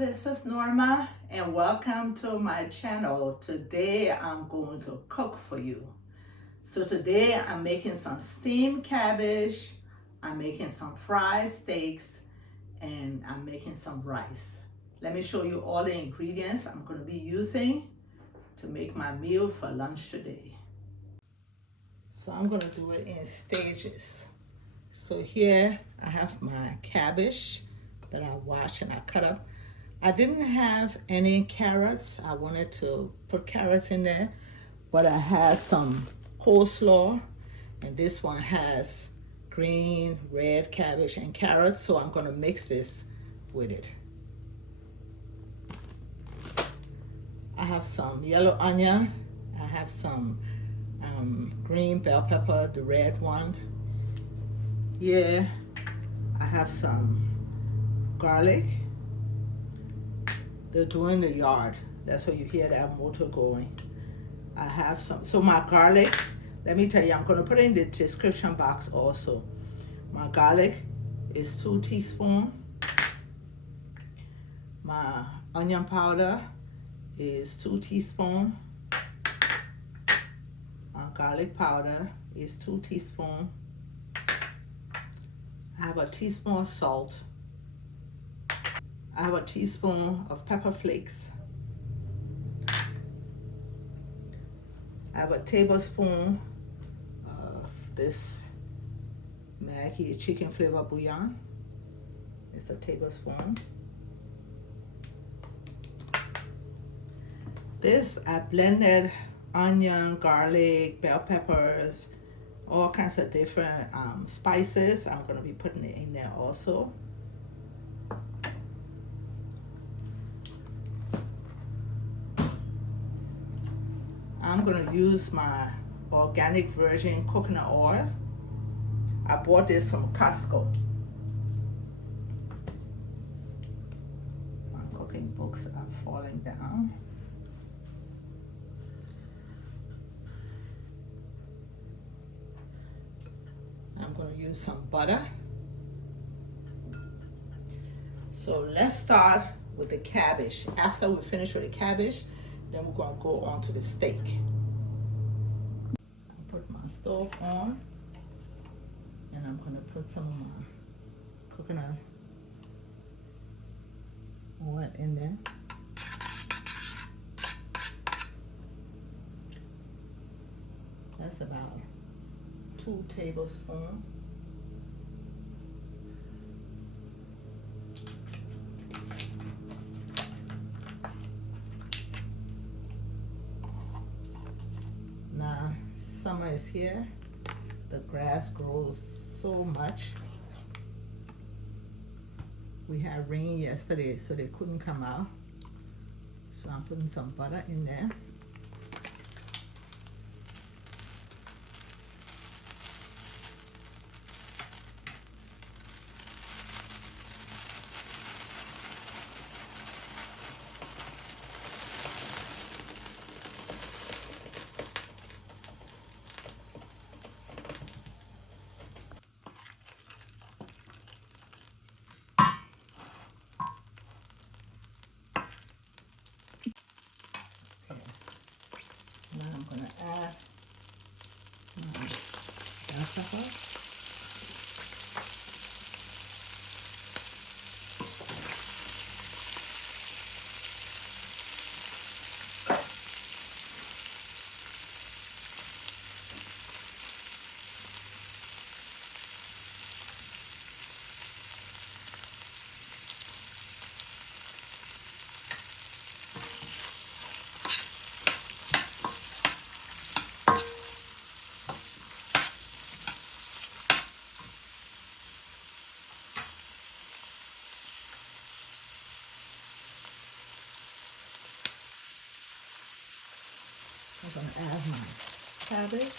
this is Norma and welcome to my channel. Today I'm going to cook for you. So today I'm making some steamed cabbage, I'm making some fried steaks, and I'm making some rice. Let me show you all the ingredients I'm going to be using to make my meal for lunch today. So I'm going to do it in stages. So here I have my cabbage that I washed and I cut up. I didn't have any carrots. I wanted to put carrots in there, but I had some coleslaw, and this one has green, red cabbage and carrots, so I'm gonna mix this with it. I have some yellow onion. I have some green bell pepper, the red one. Yeah, I have some garlic. They're doing the yard. That's where you hear that motor going. I have some. So my garlic, let me tell you, I'm going to put it in the description box also. My garlic is 2 teaspoons. My onion powder is 2 teaspoons. My garlic powder is 2 teaspoons. I have a teaspoon of salt. I have a teaspoon of pepper flakes. I have a tablespoon of this Maggi chicken flavor bouillon. It's a tablespoon. This I blended onion, garlic, bell peppers, all kinds of different spices. I'm going to be putting it in there also. I'm going to use my organic virgin coconut oil. I bought this from Costco. My cooking books are falling down. I'm going to use some butter. So let's start with the cabbage. After we finish with the cabbage, then we're going to go on to the steak. I put my stove on, and I'm going to put some of my coconut oil in there. That's about 2 tablespoons. Now, summer is here. The grass grows so much. We had rain yesterday, so they couldn't come out. So I'm putting some butter in there. Now I'm going to add my bell pepper. I'm going to add my cabbage.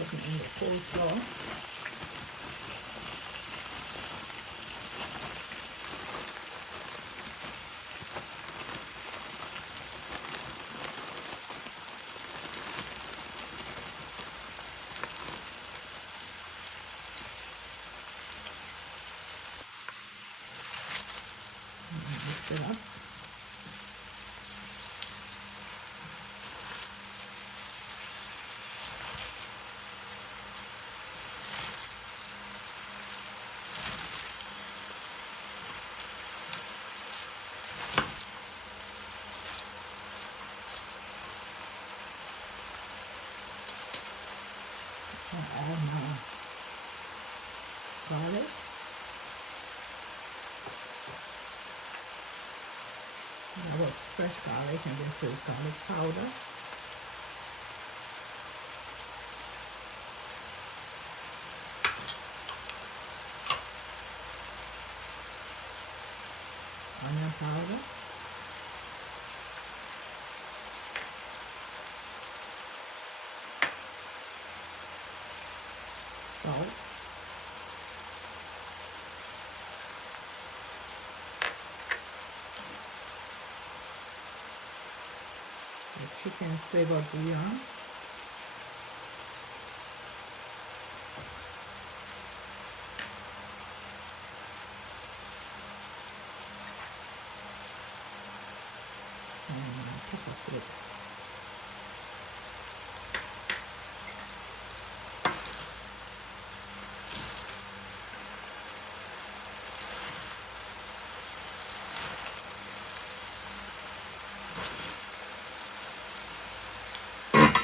Putting in the coleslaw. Mix it up. I'll add my garlic. That was fresh garlic, and this is garlic powder. Onion powder. Salt. The chicken flavored bouillon. And pepper flakes.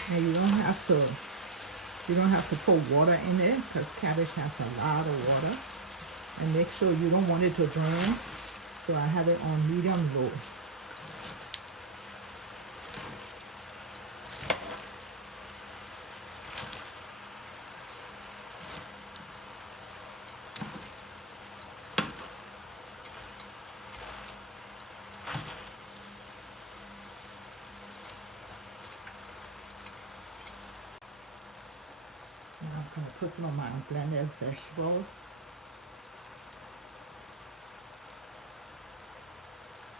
And you don't have to put water in it because cabbage has a lot of water. And make sure you don't want it to burn. So I have it on medium low. And I'm going to put some of my blended vegetables.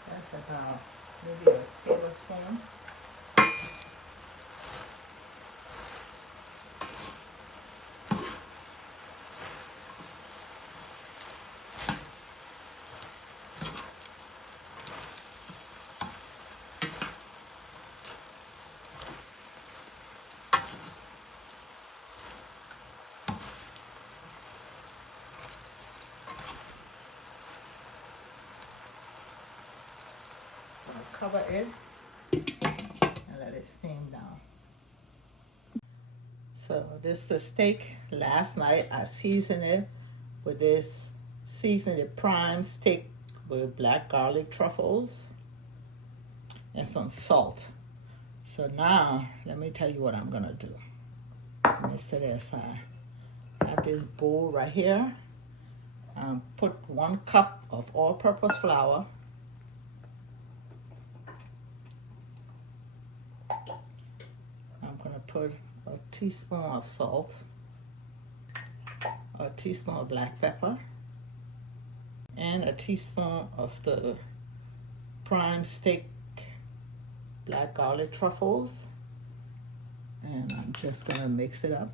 That's about maybe a tablespoon. Cover it and let it steam down. So this is the steak. Last night I seasoned it with this seasoned prime steak with black garlic truffles and some salt. So now let me tell you what I'm gonna do. Let me set it aside. I have this bowl right here. Put 1 cup of all-purpose flour. Put a teaspoon of salt, a teaspoon of black pepper, and a teaspoon of the prime steak black garlic truffles. And I'm just gonna mix it up.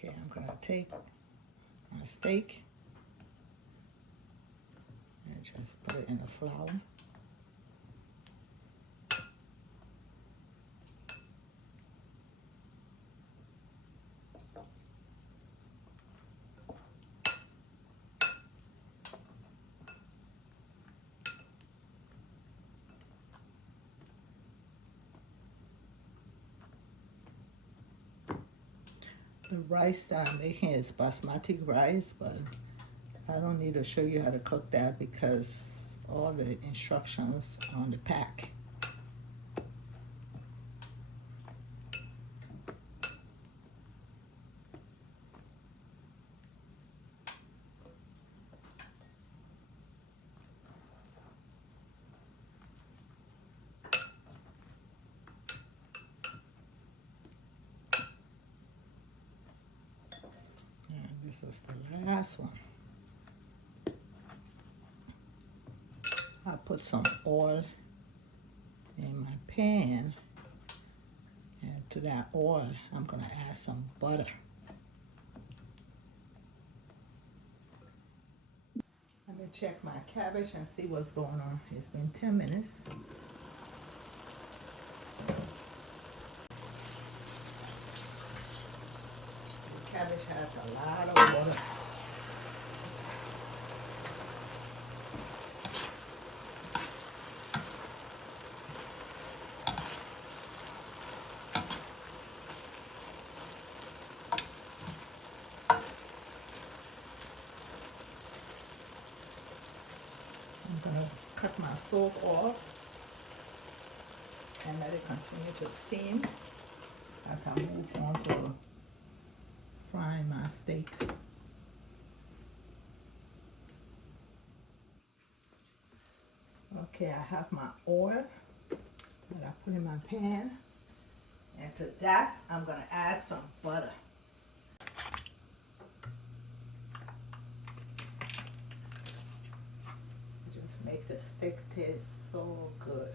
Okay, I'm gonna take my steak and just put it in the flour. The rice that I'm making is basmati rice, but I don't need to show you how to cook that because all the instructions are on the pack. This is the last one. I put some oil in my pan, and to that oil I'm going to add some butter. Let me check my cabbage and see what's going on. It's been 10 minutes. The cabbage has a lot of water. I'm going to cut my stove off and let it continue to steam as I move on to frying my steaks. Okay, I have my oil that I put in my pan, and to that I'm going to add some butter. Just make the steak taste so good.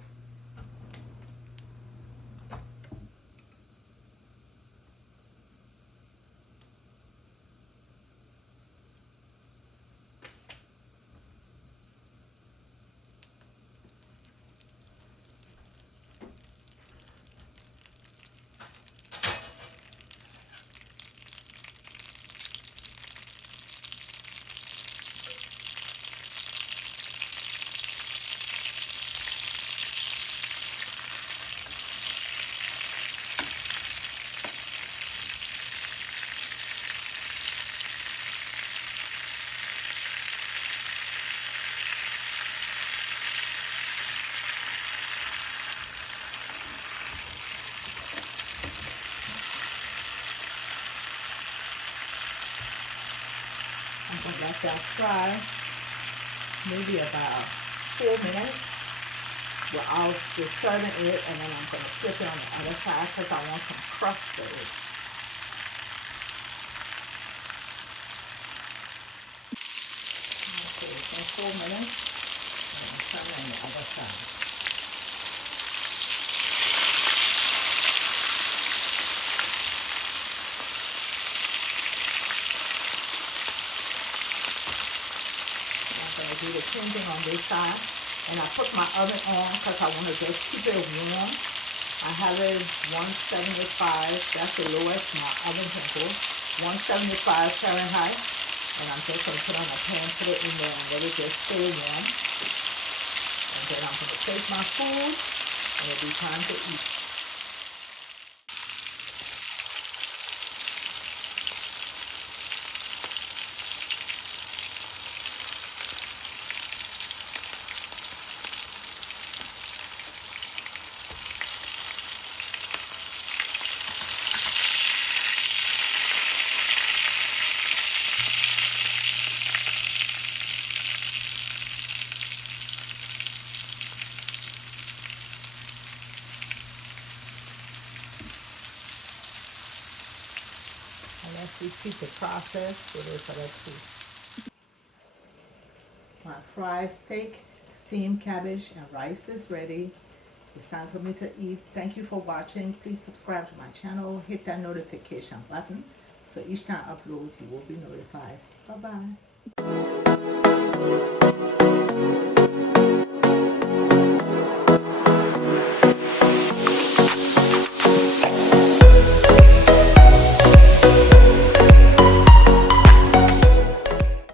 I'm going to let that fry maybe about 4 minutes without disturbing it, and then I'm going to flip it on the other side because I want some crust to it. Okay, so 4 minutes, and I'm turning on the other side. Do the same thing on this side, and I put my oven on because I want to just keep it warm. I have it 175, that's the lowest my oven can go, 175 Fahrenheit, and I'm just going to put on a pan, put it in there, and let it just stay warm. And then I'm going to take my food, and it'll be time to eat. And let's repeat the process for this other two. My fried steak, steamed cabbage, and rice is ready. It's time for me to eat. Thank you for watching. Please subscribe to my channel. Hit that notification button so each time I upload you will be notified. Bye-bye.